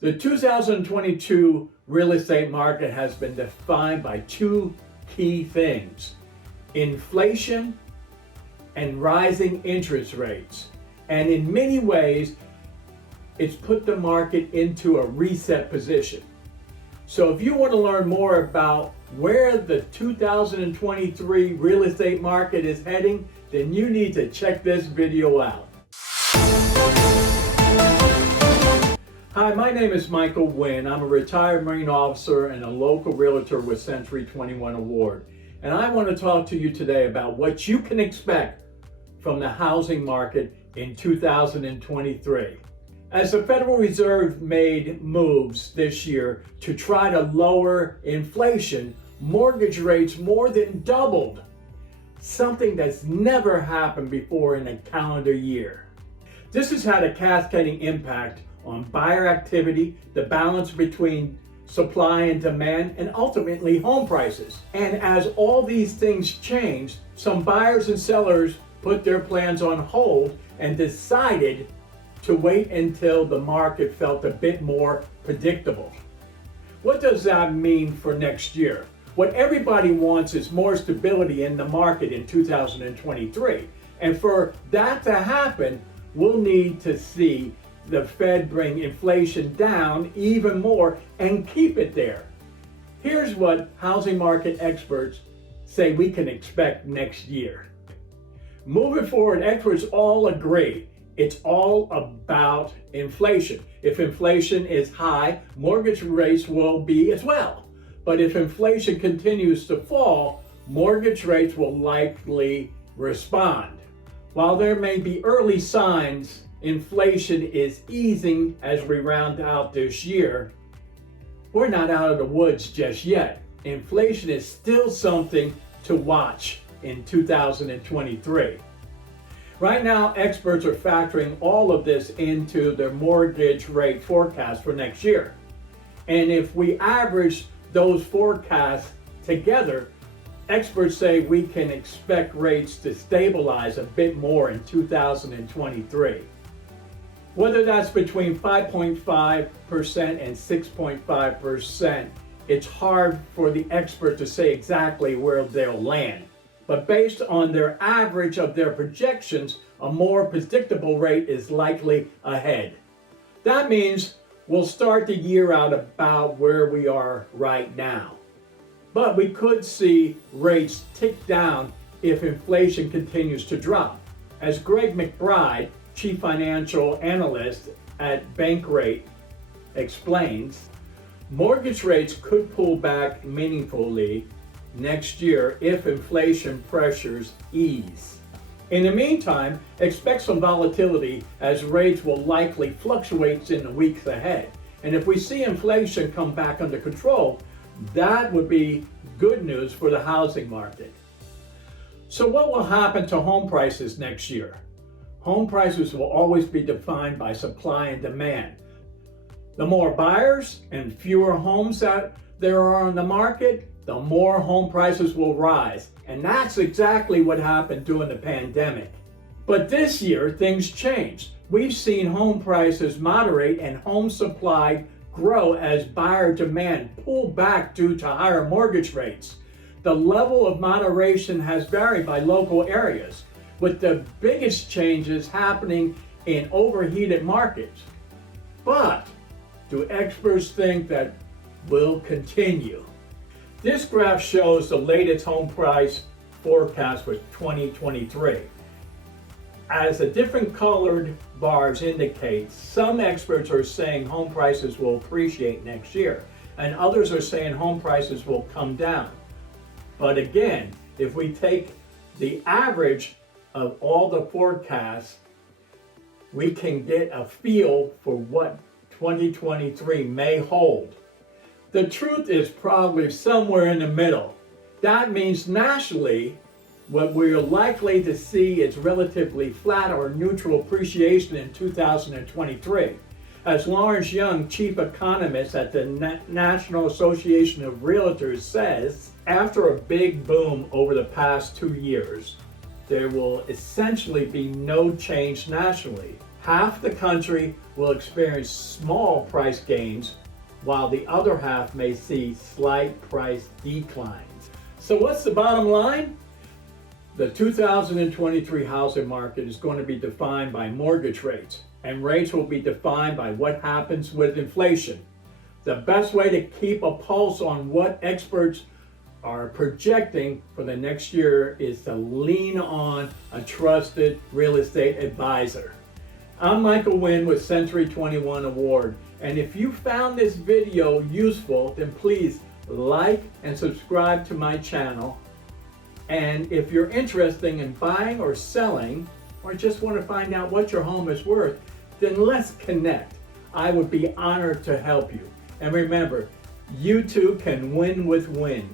The 2022 real estate market has been defined by two key things: inflation and rising interest rates. And in many ways, it's put the market into a reset position. So if you want to learn more about where the 2023 real estate market is heading, then you need to check this video out. Hi, my name is Michael Wynn. I'm a retired Marine officer and a local realtor with Century 21 Award. And I want to talk to you today about what you can expect from the housing market in 2023. As the Federal Reserve made moves this year to try to lower inflation, mortgage rates more than doubled, something that's never happened before in a calendar year. This has had a cascading impact on buyer activity, the balance between supply and demand, and ultimately home prices. And as all these things changed, some buyers and sellers put their plans on hold and decided to wait until the market felt a bit more predictable. What does that mean for next year? What everybody wants is more stability in the market in 2023. And for that to happen, we'll need to see the Fed bring inflation down even more and keep it there. Here's what housing market experts say we can expect next year. Moving forward, experts all agree it's all about inflation. If inflation is high, mortgage rates will be as well. But if inflation continues to fall, mortgage rates will likely respond. While there may be early signs inflation is easing as we round out this year, we're not out of the woods just yet. Inflation is still something to watch in 2023. Right now, experts are factoring all of this into their mortgage rate forecast for next year. And if we average those forecasts together, experts say we can expect rates to stabilize a bit more in 2023. Whether that's between 5.5% and 6.5%, it's hard for the expert to say exactly where they'll land. But based on their average of their projections, a more predictable rate is likely ahead. That means we'll start the year out about where we are right now. But we could see rates tick down if inflation continues to drop. As Greg McBride, Chief Financial Analyst at Bankrate, explains, mortgage rates could pull back meaningfully next year if inflation pressures ease. In the meantime, expect some volatility as rates will likely fluctuate in the weeks ahead. And if we see inflation come back under control, that would be good news for the housing market. So what will happen to home prices next year? Home prices will always be defined by supply and demand. The more buyers and fewer homes that there are on the market, the more home prices will rise. And that's exactly what happened during the pandemic. But this year, things changed. We've seen home prices moderate and home supply grow as buyer demand pulled back due to higher mortgage rates. The level of moderation has varied by local areas, with the biggest changes happening in overheated markets. But do experts think that will continue? This graph shows the latest home price forecast for 2023. As the different colored bars indicate, some experts are saying home prices will appreciate next year, and others are saying home prices will come down. But again, if we take the average of all the forecasts, we can get a feel for what 2023 may hold. The truth is probably somewhere in the middle. That means nationally, what we're likely to see is relatively flat or neutral appreciation in 2023. As Lawrence Young, chief economist at the National Association of Realtors, says, after a big boom over the past 2 years, there will essentially be no change nationally. Half the country will experience small price gains, while the other half may see slight price declines. So what's the bottom line? The 2023 housing market is going to be defined by mortgage rates, and rates will be defined by what happens with inflation. The best way to keep a pulse on what experts are projecting for the next year is to lean on a trusted real estate advisor. I'm Michael Wynn with Century 21 Award, and if you found this video useful, then please like and subscribe to my channel. And if you're interested in buying or selling, or just want to find out what your home is worth, then let's connect. I would be honored to help you. And remember, you too can win with Wynn.